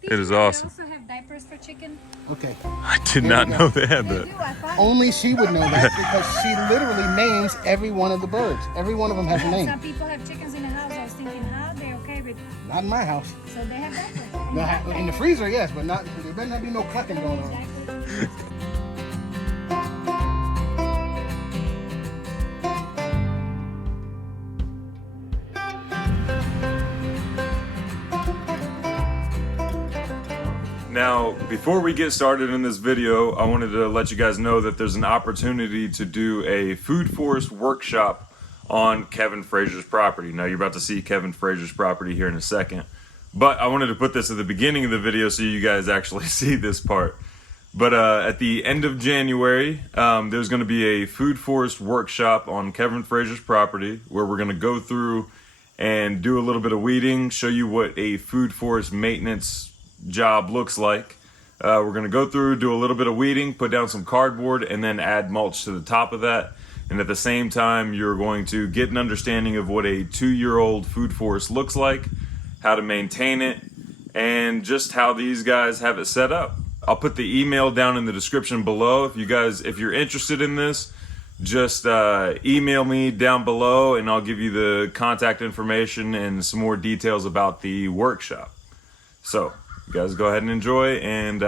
It is awesome. They also have diapers for chicken. Okay. I did not know they had They that. do, I thought. Only she would know that because she literally names every one of the birds. Every one of them has a name. Some people have chickens in the house. I was thinking, how they okay with? Not in my house. So they have diapers. No, in the freezer, yes, but not. There better not be no clucking going on. Exactly. Now, before we get started in this video, I wanted to let you guys know that there's an opportunity to do a food forest workshop on Kevin Frazier's property. Now, you're about to see Kevin Frazier's property here in a second, but I wanted to put this at the beginning of the video so you guys actually see this part. But at the end of January, there's going to be a food forest workshop on Kevin Frazier's property where we're going to go through and do a little bit of weeding, show you what a food forest maintenance job looks like. We're going to go through, do a little bit of weeding, put down some cardboard, and then add mulch to the top of that. And at the same time, you're going to get an understanding of what a 2-year-old food forest looks like, how to maintain it, and just how these guys have it set up. I'll put the email down in the description below. If you're interested in this, just email me down below and I'll give you the contact information and some more details about the workshop. So, you guys go ahead and enjoy, and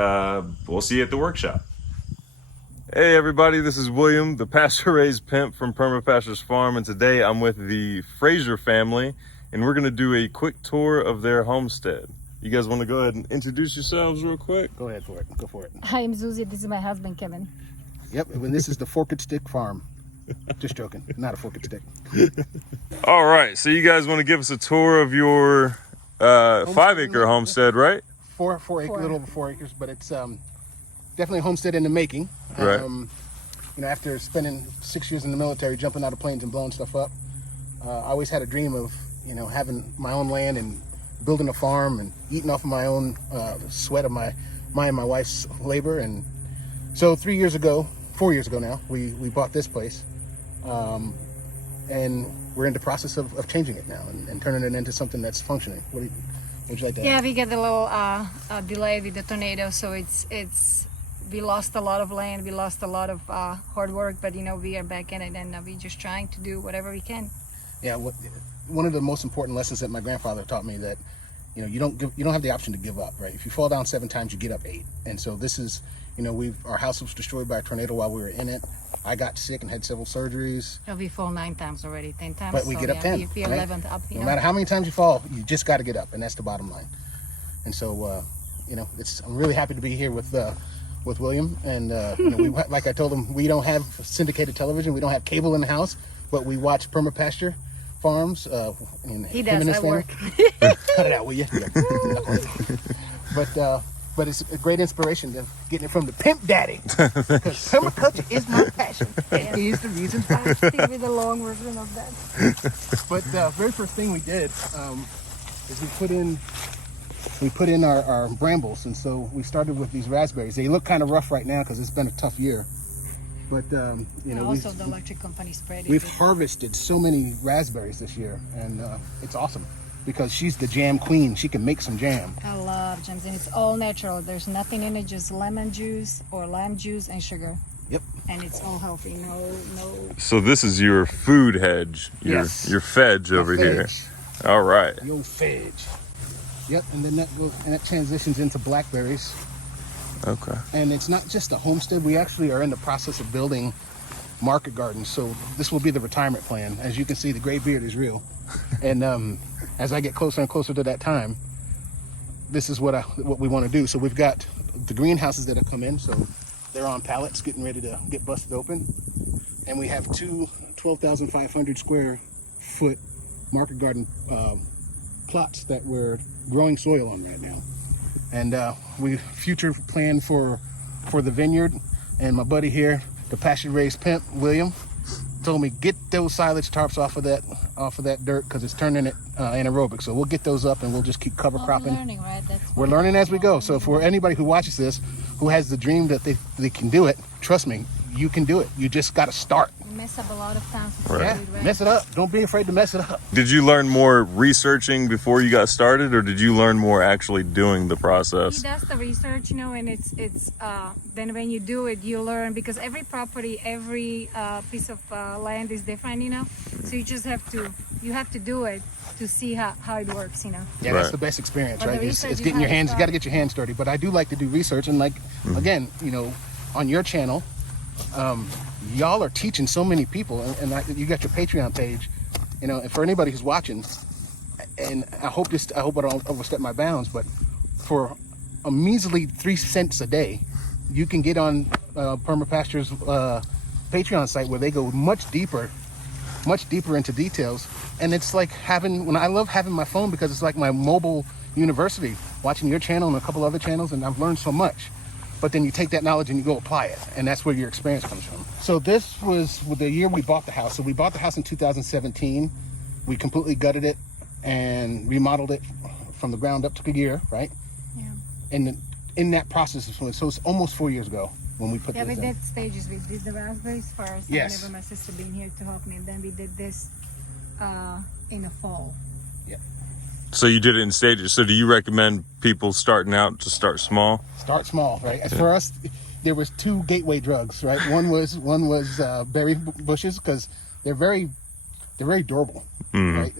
we'll see you at the workshop. Hey everybody, this is William, the pasture-raised pimp from Perma Pastures Farm, and today I'm with the Frazier family, and we're gonna do a quick tour of their homestead. You guys wanna go ahead and introduce yourselves real quick? Go ahead for it. Go for it. Hi, I'm Susie. This is my husband, Kevin. Yep. And this is the Forked Stick Farm. Just joking. Not a forked stick. All right, so you guys wanna give us a tour of your 5-acre homestead, right? Four acres, little over 4 acres, but it's definitely a homestead in the making. Right. You know, after spending 6 years in the military, jumping out of planes and blowing stuff up, I always had a dream of, you know, having my own land and building a farm and eating off of my own sweat of my and my wife's labor. And so 4 years ago now, we bought this place, and we're in the process of changing it now and turning it into something that's functioning. What would you like to add? Yeah, we get a little delay with the tornado, so we lost a lot of land, we lost a lot of hard work, but you know, we are back in it, and we're just trying to do whatever we can. Yeah, one of the most important lessons that my grandfather taught me, that you know, you don't have the option to give up, right? If you fall down 7 times, you get up 8. And so this is, you know, our house was destroyed by a tornado while we were in it. I got sick and had several surgeries. Oh, we fall 9 times already, 10 times. But we get up 10. We right? 11th up. No matter how many times you fall, you just got to get up, and that's the bottom line. And so, you know, I'm really happy to be here with William. And you know, like I told him, we don't have syndicated television, we don't have cable in the house, but we watch Permapasture Farms. And he does. I work. Cut it out, will you? Yeah. But it's a great inspiration to getting it from the pimp daddy. Because permaculture is my passion. It is the reason why. I stick with the long version of that. But the very first thing we did is we put in our brambles, and so we started with these raspberries. They look kind of rough right now because it's been a tough year. But you know, also the electric company sprayed it. We've harvested so many raspberries this year, and it's awesome because she's the jam queen. She can make some jam. I love jams, and it's all natural. There's nothing in it, just lemon juice or lime juice and sugar. Yep. And it's all healthy. No. So this is your food hedge, your fedge over here. All right. The old fedge. Yep. And then that transitions into blackberries. Okay. And it's not just a homestead. We actually are in the process of building market gardens. So this will be the retirement plan. As you can see, the gray beard is real. And as I get closer and closer to that time, this is what we want to do. So we've got the greenhouses that have come in. So they're on pallets getting ready to get busted open. And we have 2 12,500 square foot market garden plots that we're growing soil on right now. And we future plan for the vineyard. And my buddy here, the pasture-raised pimp, William, told me get those silage tarps off of that dirt because it's turning it anaerobic. So we'll get those up and we'll just keep cover cropping. We're learning, right? We're learning as we go. So for anybody who watches this, who has the dream that they can do it, trust me, you can do it. You just got to start. mess up a lot of times. Right. Yeah, mess it up. Don't be afraid to mess it up. Did you learn more researching before you got started, or did you learn more actually doing the He process? does the research, and it's then when you do it, you learn, because every property, every piece of land is different, So you just have to do it to see how it works, Yeah, Right. that's the best experience, But the right? It's research is getting your how it hands. You got to starts. get your hands dirty. But I do like to do research, and again, on your channel, y'all are teaching so many people, and you got your Patreon page, and for anybody who's watching, and I hope I don't overstep my bounds, but for a measly 3 cents a day, you can get on Pastures Patreon site, where they go much deeper into details. And it's like I love having my phone, because it's like my mobile university, watching your channel and a couple other channels, and I've learned so much. But then you take that knowledge and you go apply it, and that's where your experience comes from. So this was the year we bought the house. So we bought the house in 2017. We completely gutted it and remodeled it from the ground up. Took a year, right? Yeah. And in that process, so it's almost 4 years ago when we put Yeah, this we in. did stages. We did the raspberries first. Yes. Whenever my sister being here to help me, and then we did this in the fall. So you did it in stages. So do you recommend people starting out to start small? Start small, right? For us, there was 2 gateway drugs, right? One was berry bushes, because they're very durable, right?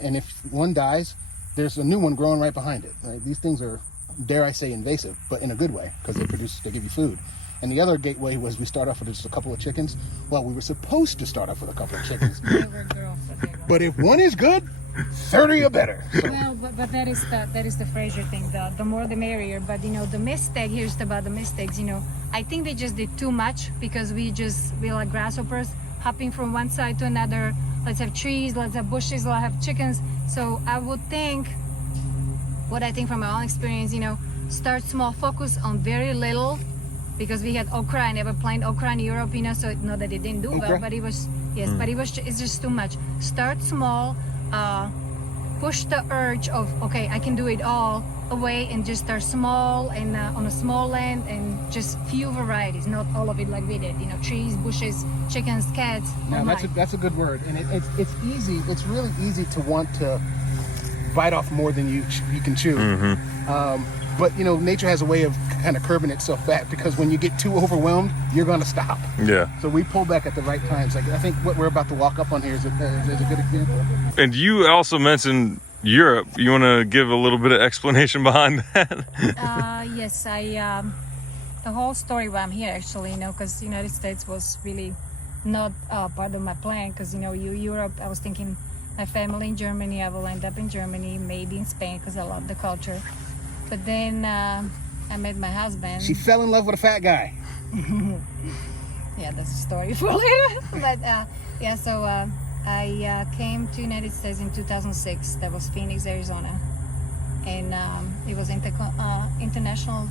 And if one dies, there's a new one growing right behind it. Right? These things are, dare I say, invasive, but in a good way, because they give you food. And the other gateway was we start off with just a couple of chickens. Well, we were supposed to start off with a couple of chickens, They were girls, but they were- but if one is good, 30 are better. So, Well, but that is the Frazier thing. The more the merrier. But the mistake, here's about the mistakes. I think they just did too much, because we like grasshoppers, hopping from one side to another. Let's have trees, let's have bushes, let's have chickens. So I would think, what I think from my own experience, start small, focus on very little, because we had okra. I never planted okra in Europe, so not that it didn't do Okra? well, but it's just too much. Start small. Push the urge of, okay, I can do it all away, and just start small and on a small land, and just few varieties, not all of it like we did. Trees, bushes, chickens, cats. now that's a good word, and it's easy. It's really easy to want to bite off more than you can chew. But nature has a way of kind of curbing itself back, because when you get too overwhelmed, you're going to stop. Yeah. So we pull back at the right times. Like, I think what we're about to walk up on here is a good example. And you also mentioned Europe. You want to give a little bit of explanation behind that? Yes, the whole story why I'm here, actually, because the United States was really not part of my plan, because Europe, I was thinking my family in Germany, I will end up in Germany, maybe in Spain, because I love the culture. But then I met my husband. She fell in love with a fat guy. Yeah, that's a story for later. But so I came to United States in 2006. That was Phoenix, Arizona, and it was international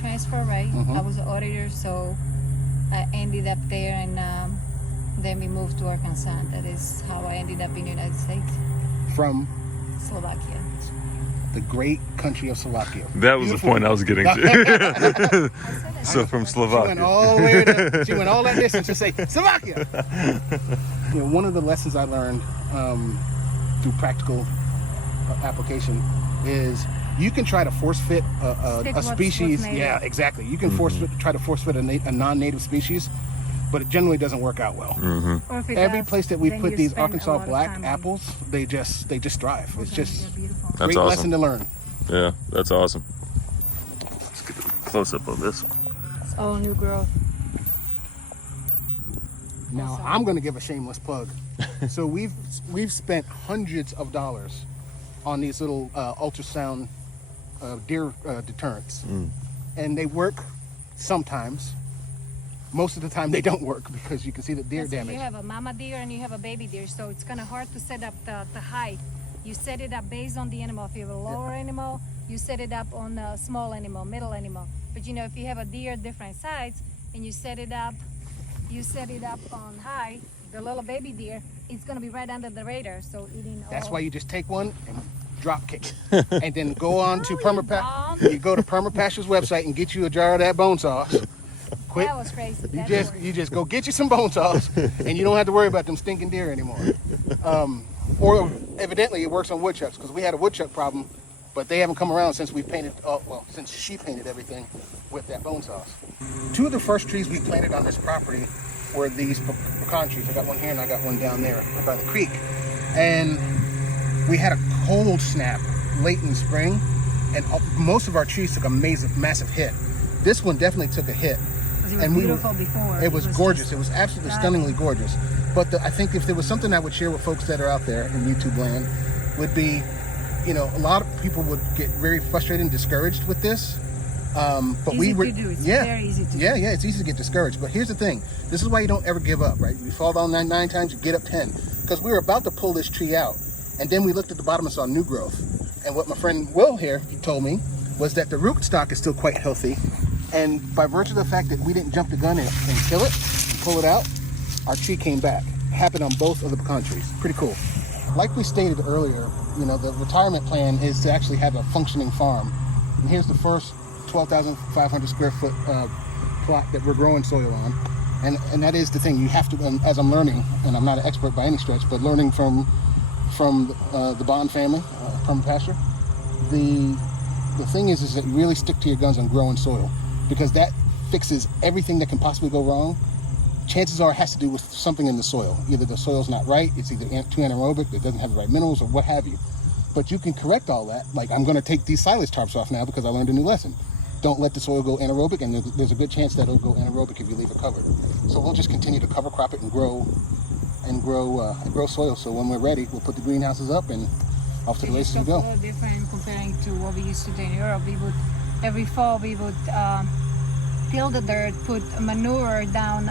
transfer, right? I was an auditor, so I ended up there, and then we moved to Arkansas. That is how I ended up in the United States. From Slovakia. the great country of Slovakia. That was the point I was getting to. So from She went Slovakia. all the way she went all that distance to say Slovakia. One of the lessons I learned through practical application is you can try to force fit a species. what's native. Yeah, exactly. You can try to force fit a non-native species, but it generally doesn't work out well. Or if it Every does, place that we then put you these spend a Arkansas lot of black time on apples, they just thrive. It's them. just They're beautiful. That's great lesson awesome. to learn. Yeah, that's awesome. Let's get a close up of this one. It's all new growth. Now I'm going to give a shameless plug. So we've spent hundreds of dollars on these little ultrasound deer deterrents, and they work sometimes. Most of the time they don't work, because you can see the deer So damage. you have a mama deer and you have a baby deer, so it's kind of hard to set up the height. You set it up based on the animal. If you have a lower animal, you set it up on a small animal, middle animal. But if you have a deer different size and you set it up on high, the little baby deer, it's gonna be right under the radar. So eating. That's all- why you just take one and drop kick it, and then go on to No, you Perma. don't. You go to Permapastures website and get you a jar of that bone sauce. quick. That was crazy. You just go get you some bone saws, and you don't have to worry about them stinking deer anymore. Or evidently it works on woodchucks, because we had a woodchuck problem, but they haven't come around since we painted. Since she painted everything with that bone saws. Two of the first trees we planted on this property were these pecan trees. I got one here and I got one down there by the creek, and we had a cold snap late in the spring, and most of our trees took a massive hit. This one definitely took a hit. It was beautiful before. It was gorgeous. It was absolutely stunningly gorgeous. But I think if there was something I would share with folks that are out there in YouTube land, would be, a lot of people would get very frustrated and discouraged with this. But easy to do. It's very easy to do. Yeah, it's easy to get discouraged. But here's the thing. This is why you don't ever give up, right? You fall down nine times, you get up 10. Because we were about to pull this tree out, and then we looked at the bottom and saw new growth. And what my friend Will here told me was that the root stock is still quite healthy. And by virtue of the fact that we didn't jump the gun and kill it, and pull it out, our tree came back. It happened on both of the pecan trees. Pretty cool. Like we stated earlier, the retirement plan is to actually have a functioning farm. And here's the first 12,500 square foot plot that we're growing soil on. And that is the thing. You have to, as I'm learning, and I'm not an expert by any stretch, but learning from the Bond family, Permaculture, the thing is that you really stick to your guns on growing soil, because that fixes everything that can possibly go wrong. Chances are it has to do with something in the soil. Either the soil's not right, it's either too anaerobic, it doesn't have the right minerals, or what have you. But you can correct all that. Like, I'm going to take these silage tarps off now because I learned a new lesson. Don't let the soil go anaerobic, and there's a good chance that it'll go anaerobic if you leave it covered. So we'll just continue to cover crop it and grow soil. So when we're ready, we'll put the greenhouses up and off to the races we go. It's a little different comparing to what we used to do in Europe. Every fall we would till the dirt, put manure down,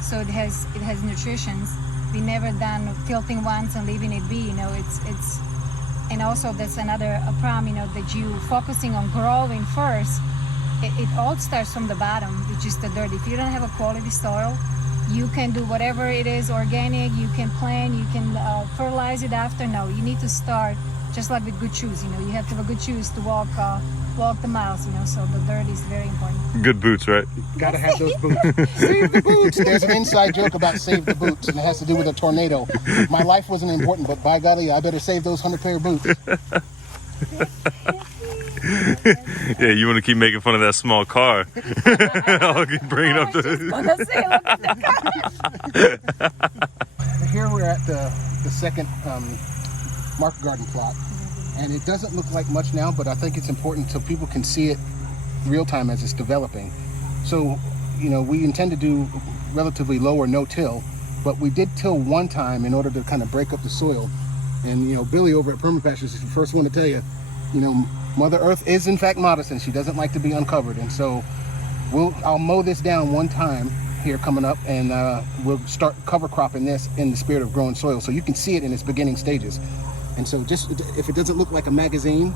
so it has nutrition. We never done tilting once and leaving it be. It's and also that's another problem. That you focusing on growing first. It all starts from the bottom, which is the dirt. If you don't have a quality soil, you can do whatever it is organic. You can plant. You can fertilize it after. No, you need to start just like with good shoes. You have to have a good shoes to walk the miles. So the dirt is very important. Good boots, right? Gotta have those boots. Save the boots. There's an inside joke about save the boots, and it has to do with a tornado. My life wasn't important, but by golly, I better save those 100 pair of boots. Yeah, you want to keep making fun of that small car. I'll keep bringing up the... Here we're at the second market garden plot, and it doesn't look like much now, but I think it's important so people can see it real time as it's developing. So, we intend to do relatively low or no till, but we did till one time in order to kind of break up the soil. And Billy over at Permapastures is the first one to tell you, Mother Earth is in fact modest, and she doesn't like to be uncovered. And so I'll mow this down one time here coming up, and we'll start cover cropping this in the spirit of growing soil, so you can see it in its beginning stages. And so just if it doesn't look like a magazine,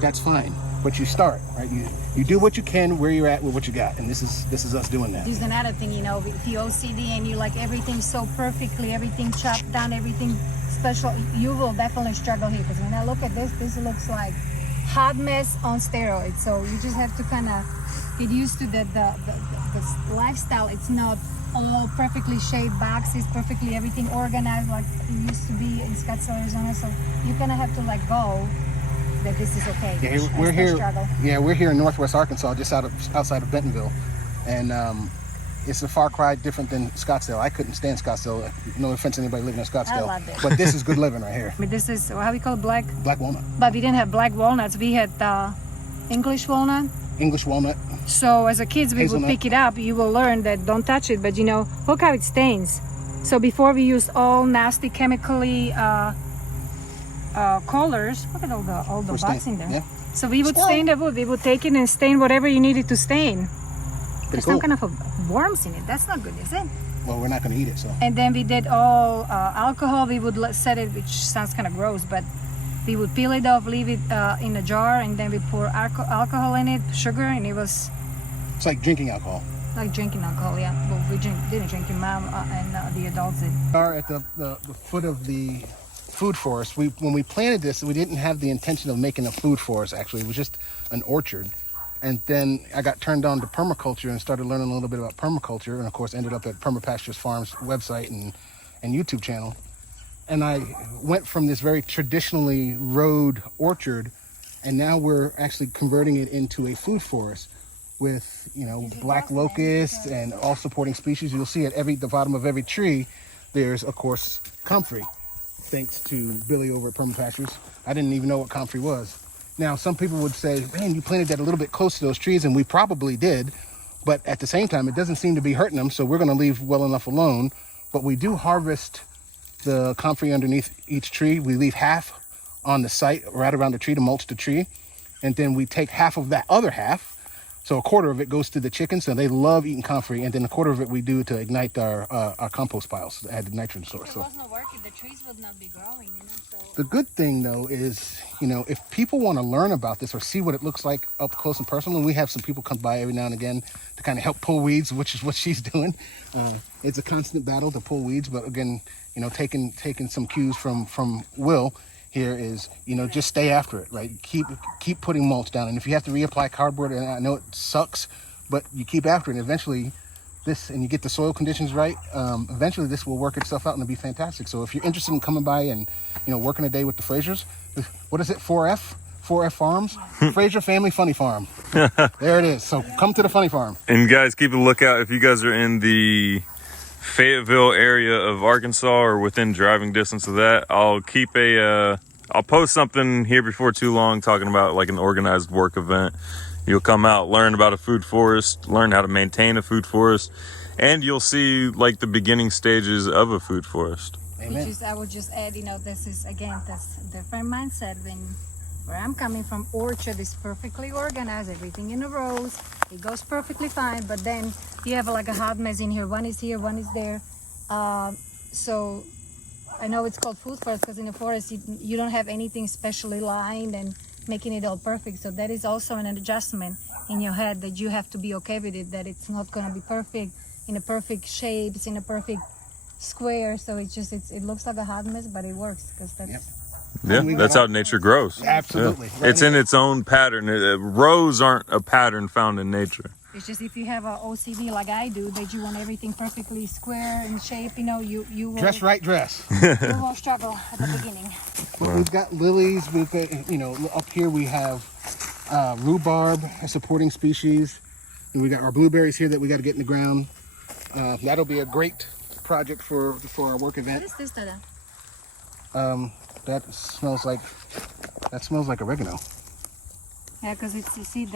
that's fine. But you start, right? You do what you can where you're at with what you got, and this is us doing that. There's another thing, if you OCD and you like everything so perfectly, everything chopped down, everything special, you will definitely struggle here. Because when I look at this looks like hot mess on steroids. So you just have to kind of get used to the lifestyle. It's not all perfectly shaped boxes, perfectly everything organized like it used to be in Scottsdale, Arizona. So you kind of have to let go that this is okay. Yeah, we're here. Yeah, we're here in Northwest Arkansas, just outside of Bentonville, and it's a far cry different than Scottsdale. I couldn't stand Scottsdale. No offense to anybody living in Scottsdale. I loved it. But this is good living right here. But this is how we call it, black walnut. But we didn't have black walnuts. We had English walnut. English walnut. So as a kids, we Hazelnut. would pick it up. You will learn that don't touch it. But look how it stains. So before we used all nasty chemically colors. Look at all the bugs in there. Yeah. So we would stain the wood. We would take it and stain whatever you needed to stain. There's some kind of worms in it. That's not good, is it? Well, we're not going to eat it, so. And then we did all alcohol. We would set it, which sounds kind of gross, but we would peel it off, leave it in a jar, and then we pour alcohol in it, sugar, and it was... It's like drinking alcohol. Like drinking alcohol, yeah. Well, we didn't drink it, Mom and the adults did. We are at the foot of the food forest. When we planted this, we didn't have the intention of making a food forest, actually. It was just an orchard. And then I got turned on to permaculture and started learning a little bit about permaculture, and of course ended up at Pastures Farm's website and YouTube channel. And I went from this very traditionally road orchard, and now we're actually converting it into a food forest with, you know, black locusts and all supporting species. You'll see at the bottom of every tree, there's of course comfrey, thanks to Billy over at Perma Pastures. I didn't even know what comfrey was. Now, some people would say, man, you planted that a little bit close to those trees, and we probably did, but at the same time, it doesn't seem to be hurting them, so we're gonna leave well enough alone. But we do harvest the comfrey underneath each tree. We leave half on the site right around the tree to mulch the tree, and then we take half of that other half, so a quarter of it goes to the chickens, so they love eating comfrey, and then a quarter of it we do to ignite our compost piles to add the nitrogen source. If it was not working, the trees would not be growing, you know. So the good thing though is, you know, if people want to learn about this or see what it looks like up close and personal, and we have some people come by every now and again to kind of help pull weeds, which is what she's doing. It's a constant battle to pull weeds, but again, you know, taking some cues from Will here is, you know, just stay after it, right? Keep putting mulch down, and if you have to reapply cardboard, and I know it sucks, but you keep after it, and eventually and you get the soil conditions right, eventually this will work itself out and it'll be fantastic. So if you're interested in coming by and, you know, working a day with the Fraziers, what is it, 4F Farms? Frazier Family Funny Farm. There it is. So come to the Funny Farm. And guys, keep a lookout if you guys are in the Fayetteville area of Arkansas or within driving distance of that. I'll post something here before too long talking about like an organized work event. You'll come out, learn about a food forest, learn how to maintain a food forest, and you'll see like the beginning stages of a food forest. Amen. which is, I would just add, you know, this is again this different mindset. Where I'm coming from, orchard is perfectly organized, everything in the rows, it goes perfectly fine. But then you have like a hot mess in here. One is here, one is there. So I know it's called food forest because in the forest you don't have anything specially lined and making it all perfect. So that is also an adjustment in your head that you have to be okay with it, that it's not going to be perfect in a perfect shapes, in a perfect square. So it looks like a hot mess, but it works because that's Yeah, that's how nature grows. Absolutely. Yeah. It's in its own pattern. Rows aren't a pattern found in nature. It's just if you have a OCD like I do, that you want everything perfectly square in shape, you know, you will Dress right, dress. you will struggle at the beginning. But we've got lilies. We've got, you know, up here we have rhubarb, a supporting species. And we got our blueberries here that we got to get in the ground. That'll be a great project for our work event. What is this, Dada? That smells like oregano. Yeah, because it's, you see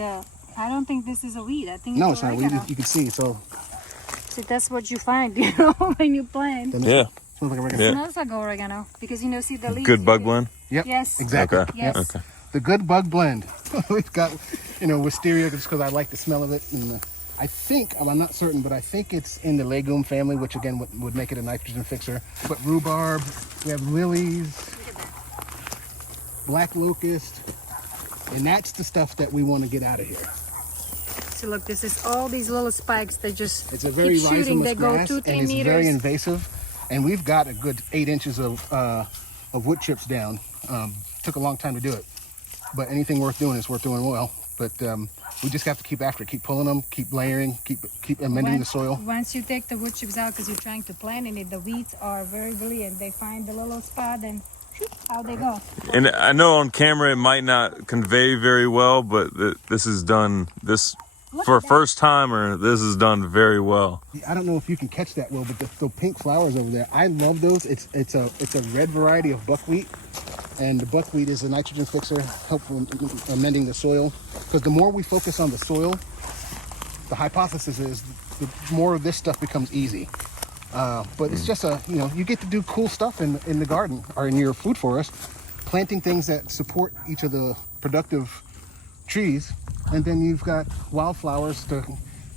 I don't think this is a weed. I think No, it's it's not. oregano. You can see. So See, that's what you find, you know, when you plant. Yeah. smells like oregano. It smells like oregano because, you know, see the leaves. Good bug you- blend. Yep. Yes. Exactly. Okay. Yes. Yep. The good bug blend. We've got, you know, wisteria just because I like the smell of it. And I think, I'm not certain, but I think it's in the legume family, which again would make it a nitrogen fixer. But rhubarb, we have lilies, black locust, and that's the stuff that we want to get out of here. So look, this is all these little spikes that just It's a very keep shooting. They rhizomatous go grass, 2-3 and it's meters. very invasive. And we've got a good 8 inches of wood chips down. Took a long time to do it, but anything worth doing is worth doing well. But we just have to keep after it, keep pulling them, keep layering, keep amending the soil. Once you take the wood chips out because you're trying to plant in it, the weeds are very brilliant. They find the little spot and out they go. And I know on camera it might not convey very well, but this is done. For a first timer, this is done very well. I don't know if you can catch that well, but the pink flowers over there, I love those. It's a red variety of buckwheat, and the buckwheat is a nitrogen fixer, helpful in amending the soil. Because the more we focus on the soil, the hypothesis is the more of this stuff becomes easy. But it's just you get to do cool stuff in the garden or in your food forest, planting things that support each of the productive trees. And then you've got wildflowers to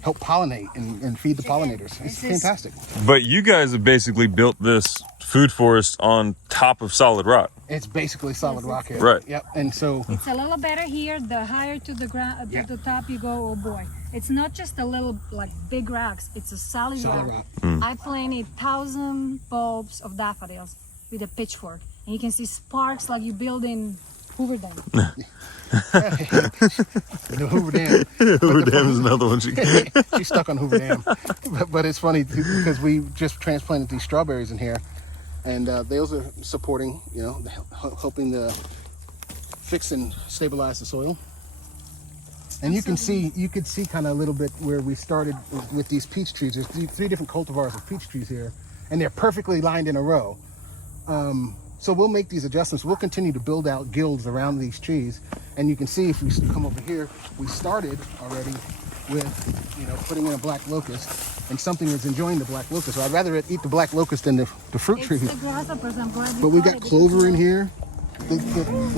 help pollinate and feed the pollinators. It's fantastic. But you guys have basically built this food forest on top of solid rock. It's basically solid rock here. Right. Yep. And so It's a little better here. The higher to the ground, to the top you go, oh boy. It's not just a little like big rocks. It's a solid rock. I planted 1,000 bulbs of daffodils with a pitchfork, and you can see sparks like you building Hoover Dam. The Hoover Dam. Hoover Dam is another one. She's stuck on Hoover Dam. But it's funny because we just transplanted these strawberries in here, and those are supporting, you know, helping to fix and stabilize the soil. And you could see kind of a little bit where we started with these peach trees. There's three different cultivars of peach trees here, and they're perfectly lined in a row. So we'll make these adjustments. We'll continue to build out guilds around these trees. And you can see if we come over here, we started already with, you know, putting in a black locust, and something is enjoying the black locust. So I'd rather it eat the black locust than the fruit trees. It's the grasshoppers. I'm glad you But we caught got it clover in because, here.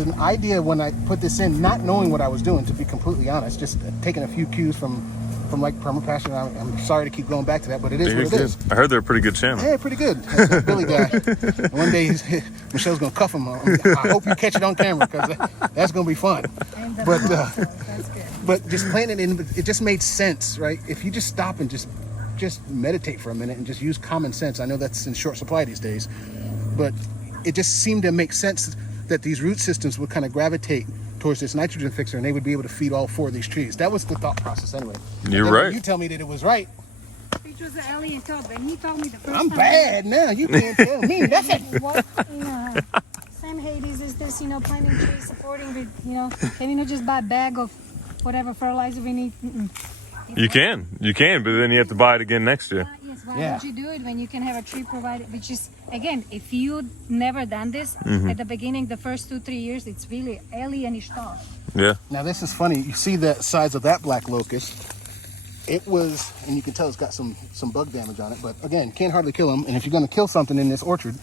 The idea when I put this in, not knowing what I was doing, to be completely honest, just taking a few cues from like Permaculture. I'm sorry to keep going back to that, but it is what it is. I heard they're a pretty good channel. Yeah, pretty good. That's that Billy guy. And one day Michelle's gonna cuff him. I hope you catch it on camera, because that's gonna be fun. But that's good. but just planting it in, it just made sense, right? If you just stop and just meditate for a minute and just use common sense. I know that's in short supply these days, but it just seemed to make sense that these root systems would kind of gravitate towards this nitrogen fixer, and they would be able to feed all four of these trees. That was the thought process anyway. You're right. You tell me that it was right. It was an alien thought, and he told me the first I'm time. bad now. You can't tell me nothing. What in Sam Hades is this, you know, planting trees, supporting with, you know, can you not just buy a bag of whatever fertilizer we need? You can, but then you have to buy it again next year. Yes, why Yeah. would you do it when you can have a tree provided, which is, again, if you never done this, at the beginning, the first 2-3 years, it's really alienish thought. Yeah. Now this is funny. You see the size of that black locust. It was, and you can tell it's got some bug damage on it, but again, can't hardly kill them. And if you're going to kill something in this orchard,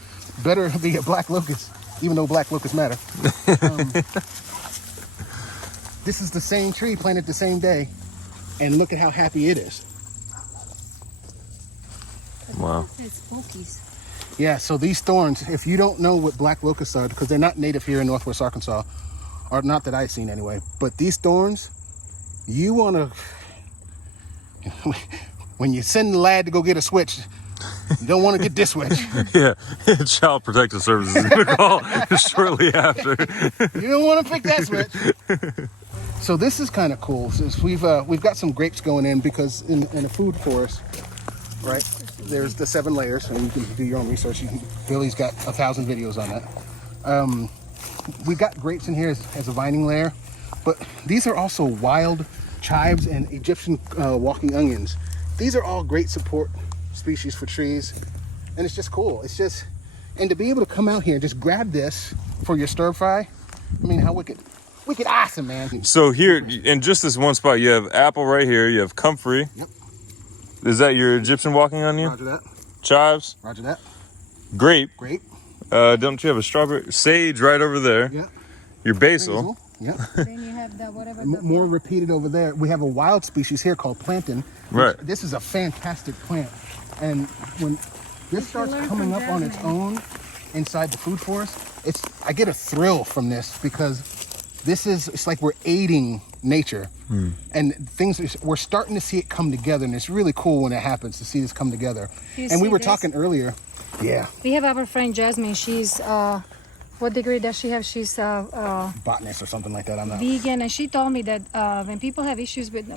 better be a black locust, even though black locusts matter. This is the same tree planted the same day, and look at how happy it is. Wow. It's spookies. Yeah, so these thorns, if you don't know what black locusts are, because they're not native here in Northwest Arkansas, or not that I've seen anyway, but these thorns, you want to, when you send the lad to go get a switch, you don't want to get this switch. Yeah. Child Protective Services is going to call shortly after. You don't want to pick that switch. So this is kind of cool. Since we've got some grapes going in, because in a food forest, right, there's the 7 layers, and you can do your own research. Billy's got 1,000 videos on that. We got grapes in here as a vining layer, but these are also wild chives and Egyptian walking onions. These are all great support species for trees, and it's just cool. It's just, and to be able to come out here and just grab this for your stir fry, I mean, how wicked awesome, man. So here, in just this one spot, you have apple right here. You have comfrey. Yep. Is that your Egyptian walking onion? Roger that. Chives. Roger that. Grape. Great. Don't you have a strawberry? Sage right over there. Yeah. Your basil. Yep. Then you have the whatever. More repeated over there. We have a wild species here called plantain. Right. This is a fantastic plant, and when this starts coming up on its own inside the food forest, I get a thrill from this, because it's like we're aiding nature, and we're starting to see it come together, and it's really cool when it happens to see this come together. And we were talking earlier. Yeah. We have our friend Jasmine. She's what degree does she have? She's Botanist or something like that. I'm not. Vegan, and she told me that when people have issues with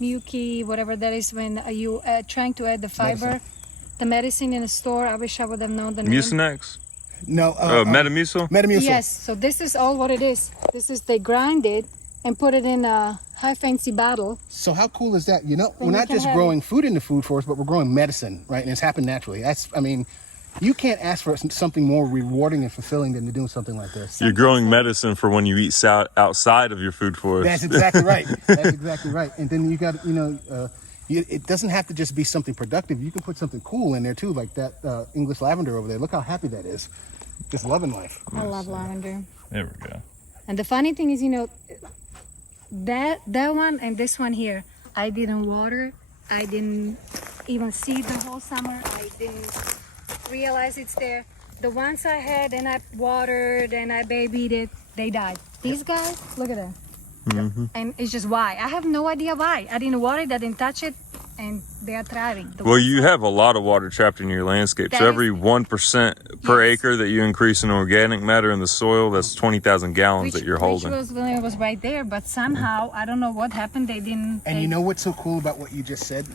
muky, whatever that is, when you trying to add the fiber, the medicine in the store. I wish I would have known the name. Mucinex. No. Metamucil. Metamucil. Yes. So this is all what it is. This is, they grind it and put it in a high fancy bottle. So how cool is that? You know, Then we're you not can just have growing food in the food forest, but we're growing medicine, right? And it's happened naturally. You can't ask for something more rewarding and fulfilling than to do something like this. You're growing medicine for when you eat outside of your food forest. That's exactly right. That's exactly right. And then you got, it doesn't have to just be something productive. You can put something cool in there too, like that English lavender over there. Look how happy that is. Just loving life. I love lavender. There we go. And the funny thing is, that one and this one here, I didn't water. I didn't even see the whole summer. I didn't realize it's there. The ones I had and I watered and I babied it, they died. These guys, look at that. And it's just why. I have no idea why. I didn't water it, I didn't touch it. and they are thriving. Well, you have a lot of water trapped in your landscape. So That every is- 1% per Yes. acre that you increase in organic matter in the soil, that's 20,000 gallons that you're holding. Was right there, but somehow, I don't know what happened, they didn't. And you know what's so cool about what you just said,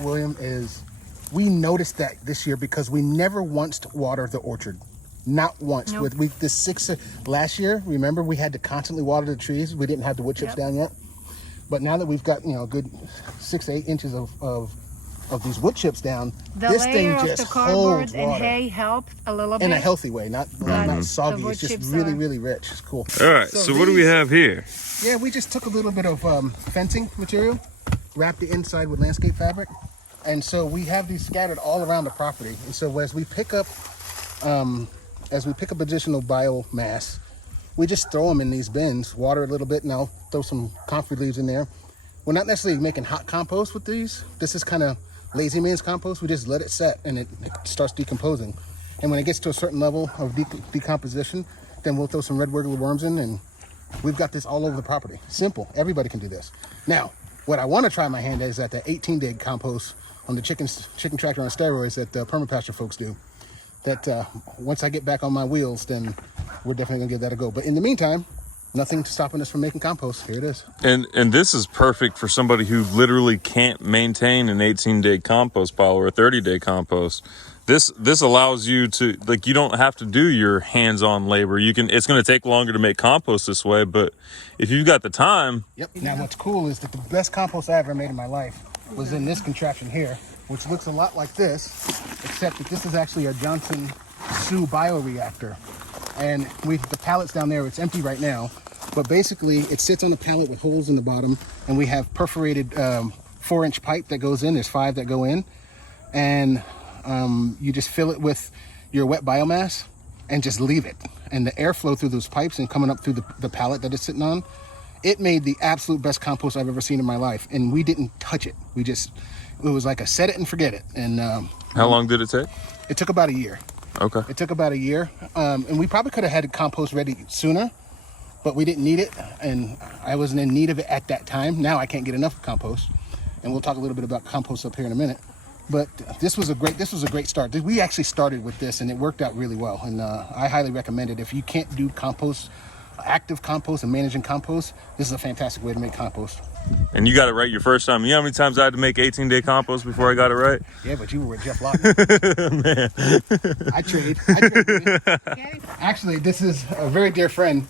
William, is we noticed that this year because we never once watered the orchard. Not once. Nope. With the last year, remember, we had to constantly water the trees. We didn't have the wood chips down yet. But now that we've got, a good 6 to 8 inches of these wood chips down, The this layer thing of just the cardboard holds and water. hay helped a little bit. In a healthy way, not soggy. wood It's just chips really, are- really rich. It's cool. All right, so what do we have here? Yeah, we just took a little bit of fencing material, wrapped the inside with landscape fabric, and so we have these scattered all around the property. And so as we pick up additional biomass, we just throw them in these bins, water a little bit, and I'll throw some comfrey leaves in there. We're not necessarily making hot compost with these. This is kind of lazy man's compost. We just let it set and it starts decomposing. And when it gets to a certain level of decomposition, then we'll throw some red wiggly worms in, and we've got this all over the property. Simple. Everybody can do this. Now, what I want to try my hand at is at the 18-day compost on the chicken tractor on steroids that the Permaculture folks do. That once I get back on my wheels, then we're definitely gonna give that a go. But in the meantime, nothing stopping us from making compost. Here it is. And this is perfect for somebody who literally can't maintain an 18-day compost pile or a 30-day compost. This allows you to, like, you don't have to do your hands-on labor. It's going to take longer to make compost this way, but if you've got the time. Yep. Now what's cool is that the best compost I ever made in my life was in this contraption here, which looks a lot like this, except that this is actually a Johnson Sioux bioreactor. And the pallet's down there, it's empty right now, but basically it sits on a pallet with holes in the bottom, and we have perforated 4-inch pipe that goes in. There's 5 that go in, and you just fill it with your wet biomass and just leave it. And the airflow through those pipes and coming up through the pallet that it's sitting on, it made the absolute best compost I've ever seen in my life. And we didn't touch it. It was like a set it and forget it. And How long did it take? it took about a year. Okay. It took about a year. And we probably could have had compost ready sooner, but we didn't need it. And I wasn't in need of it at that time. Now I can't get enough compost. And we'll talk a little bit about compost up here in a minute. But this was a great start. We actually started with this, and it worked out really well. And I highly recommend it. If you can't do compost, active compost and managing compost, this is a fantastic way to make compost. And you got it right your first time. You know how many times I had to make 18-day compost before I got it right? Yeah, but you were with Jeff Lockman. Man. I trade. Okay. Actually, this is a very dear friend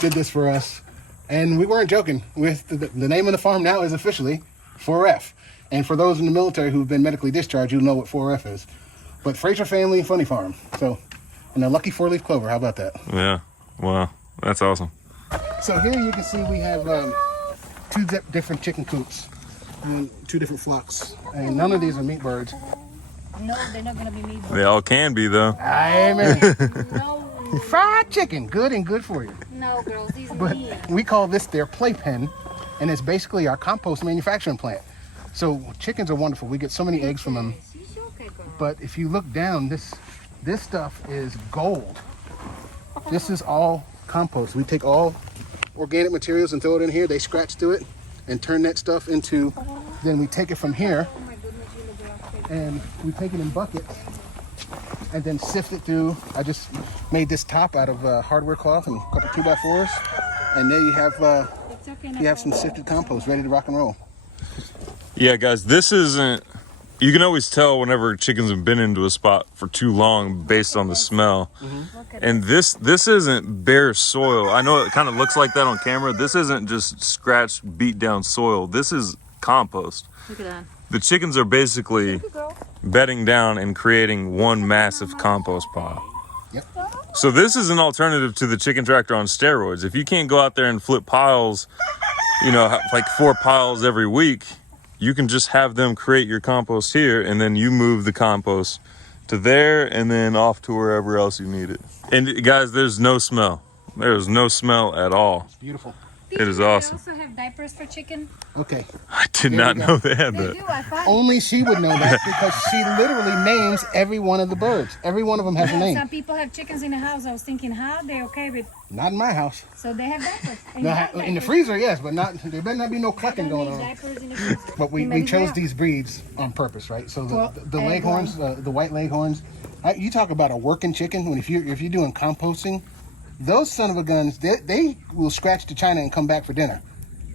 did this for us, and we weren't joking. With the name of the farm now is officially 4F. And for those in the military who've been medically discharged, you'll know what 4F is. But Frazier family funny farm. So, and a lucky 4-leaf clover. How about that? Yeah. Wow. That's awesome. So here you can see we have 2 different chicken coops, 2 different flocks, and none of these are meat birds. No, they're not gonna be meat. They all can be, though. Amen. No, Fried chicken, good and good for you. no, girls, these But meat. we call this their playpen, and it's basically our compost manufacturing plant. So chickens are wonderful. We get so many eggs from them. But if you look down, this stuff is gold. This is all compost. We take all organic materials and throw it in here. They scratch through it and turn that stuff into, then we take it from here and we take it in buckets and then sift it through. I just made this top out of hardware cloth and a couple 2x4s. And there you have some sifted compost ready to rock and roll. Yeah, guys, this isn't... You can always tell whenever chickens have been into a spot for too long based on the smell. And this isn't bare soil. I know it kind of looks like that on camera. This isn't just scratched, beat down soil. This is compost. Look at that. The chickens are basically bedding down and creating one massive compost pile. Yep. So this is an alternative to the chicken tractor on steroids. If you can't go out there and flip piles, like 4 piles every week, you can just have them create your compost here, and then you move the compost to there and then off to wherever else you need it. And guys, there's no smell. There's no smell at all. It's beautiful. It is They awesome. also have diapers for chicken. Okay. I did There not you go. know they had They that. do. I find Only she would know that because she literally names every one of the birds. Every one of them has a name. some people have chickens in the house. I was thinking, how they okay with? Not in my house. So they have diapers. And No, you have in the diapers. freezer, yes, but not. There better not be no clucking Don't going need on. diapers in the freezer. But we Maybe chose they these breeds on purpose, right? So Well, the and, leghorns, the white leghorns. You talk about a working chicken. When if you're doing composting, those son of a guns, they will scratch to China and come back for dinner.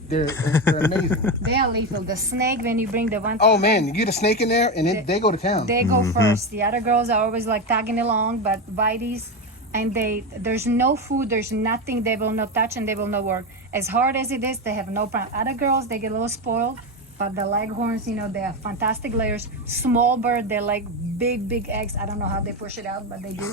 They're amazing. They are lethal. The snake, when you bring the one, Oh man, you get a snake in there and they go to town. they go first. The other girls are always like tagging along, but Whitey's, and there's no food, there's nothing they will not touch and they will not work. As hard as it is, they have no problem. Other girls, they get a little spoiled, but the leghorns, you know, they are fantastic layers. Small bird, they like big eggs. I don't know how they push it out, but they do.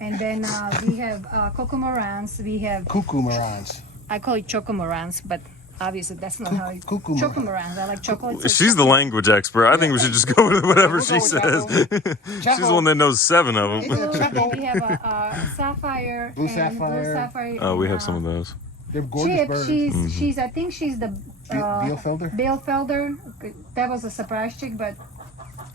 And then we have cocomorans. We have, Cuckoo marans. I call it chocomorans, but obviously that's not how it. Cuckoo marans. Chocomorans. I like chocolate. She's the language expert. I think we should just go with whatever We'll she go with says. She's the one that knows 7 of them. Yeah, Chaco. And we have a sapphire. Blue and sapphire. Blue sapphire. Oh, we and, have some of those. They're gorgeous Chip, birds. she's I think she's the Bielfelder? Bielfelder. That was a surprise chick, but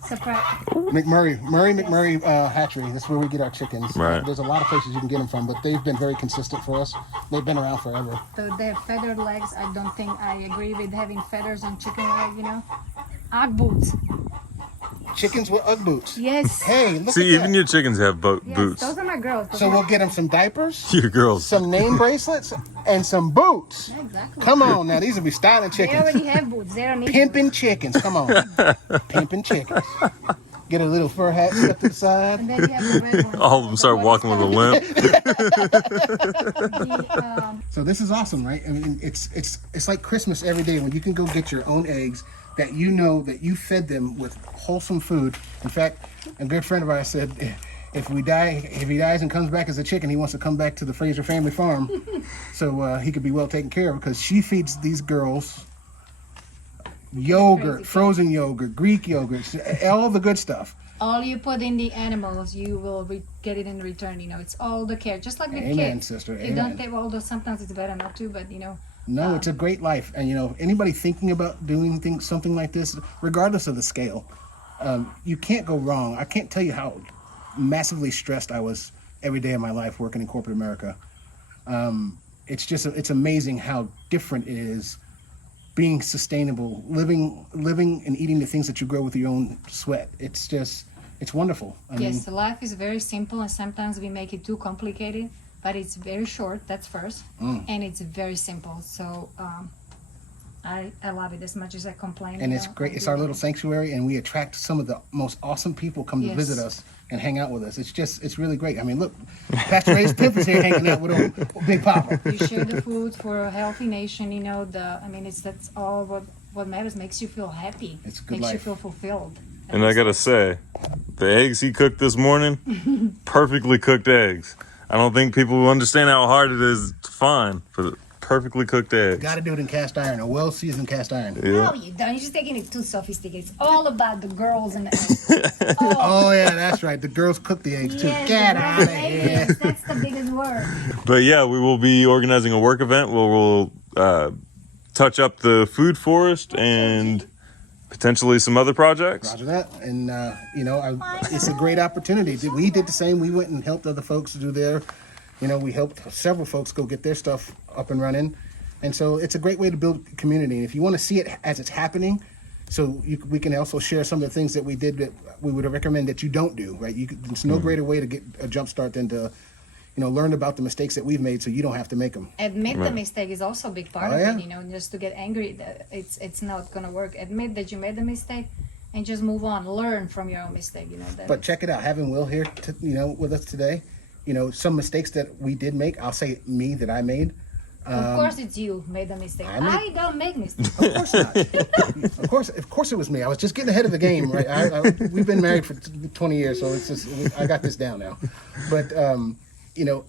surprise. McMurray hatchery. That's where we get our chickens. Right. There's a lot of places you can get them from, but they've been very consistent for us. They've been around forever. So they have feathered legs. I don't think I agree with having feathers on chicken leg. You know, Ugg boots. Chickens with Ugg boots. Yes. Hey, look See, at even that. your chickens have Yes, boots. those are my girls. So we'll get them some diapers, Your girls. some name bracelets, and some boots. Yeah, exactly. Come on now, these will be styling They chickens. already have boots. They don't need Pimping chickens, come on. Pimping chickens. Get a little fur hat stuck to the side. And then you have the red ones. All of them start walking with a limp. So this is awesome, right? I mean, it's like Christmas every day when you can go get your own eggs that you know that you fed them with wholesome food. In fact, a good friend of ours said, if he dies and comes back as a chicken, he wants to come back to the Frazier family farm, so he could be well taken care of because she feeds these girls yogurt, frozen yogurt, Greek yogurt, all the good stuff. All you put in the animals, you will get it in return. You know, it's all the care, just like with Amen, kids. sister. You don't Amen. take, although sometimes it's better not to, but you know. No, it's a great life, and you know anybody thinking about doing something like this, regardless of the scale, you can't go wrong. I can't tell you how massively stressed I was every day of my life working in corporate America. It's amazing how different it is being sustainable, living and eating the things that you grow with your own sweat. It's wonderful. I mean, Yes, life is very simple, and sometimes we make it too complicated. But it's very short. That's first, and it's very simple. So I love it as much as I complain. and you it's know, great. I It's do our it. little sanctuary, and we attract some of the most awesome people come to Yes. visit us and hang out with us. It's really great. I mean, look, Pastor Ray's Pimp is here hanging out with old Big Papa. You share the food for a healthy nation. You know, that's all what matters. Makes you feel happy. It's a good Makes you life. feel fulfilled. And I gotta say, the eggs he cooked this morning, perfectly cooked eggs. I don't think people will understand how hard it is to find for the perfectly cooked eggs. Got to do it in cast iron, a well-seasoned cast iron. Yeah. No, you don't. You're just taking it too sophisticated. It's all about the girls and the Oh yeah, that's right. The girls cook the eggs too. yes, Get the out of girls' here. eggs. That's the biggest word. But yeah, we will be organizing a work event where we'll touch up the food forest and potentially some other projects. Roger that. And it's a great opportunity. We did the same. We went and helped other folks do their. We helped several folks go get their stuff up and running. And so it's a great way to build community. And if you want to see it as it's happening, we can also share some of the things that we did that we would recommend that you don't do, right? There's no greater way to get a jump start than to, learn about the mistakes that we've made so you don't have to make them. Admit the mistake is also a big part Oh, of yeah. it. Just to get angry, it's not gonna work. Admit that you made the mistake, and just move on. Learn from your own mistake. But check it out, having Will here, with us today, some mistakes that we did make, I'll say me that I made. Of course, it's you made the mistake. I don't make mistakes. Of course not. of course it was me. I was just getting ahead of the game, right? We've been married for 20 years, so it's just I got this down now. But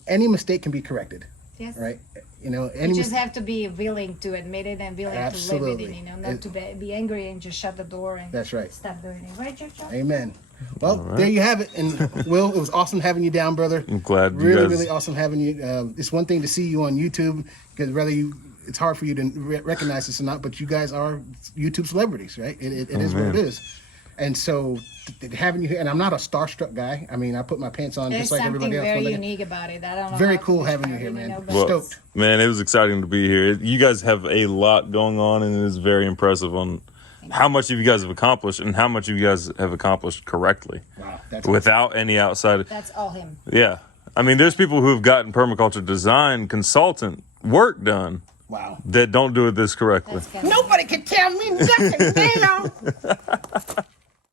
any mistake can be corrected, Yes. right? You know, You any just have to be willing to admit it and willing to live Absolutely. with it, you know, not to be angry and just shut the door and That's right. stop doing it. Right, Jojo? Amen. Well, there you have it. And Will, it was awesome having you down, brother. I'm glad you Really, guys- really awesome having you. It's one thing to see you on YouTube because it's hard for you to recognize this or not, but you guys are YouTube celebrities, right? It is what it is. And so having you here, and I'm not a starstruck guy. I mean, I put my pants on There's just like something everybody else. very when they- unique about it. I don't know. Very how to cool having you describe here, it, man. but Well, stoked. Man, it was exciting to be here. You guys have a lot going on, and it is very impressive on how much of you guys have accomplished and how much of you guys have accomplished correctly. Wow, that's without any outside. That's all him. Yeah. I mean, there's people who have gotten permaculture design consultant work done wow. that don't do it this correctly. That's kind of Nobody can tell me nothing now.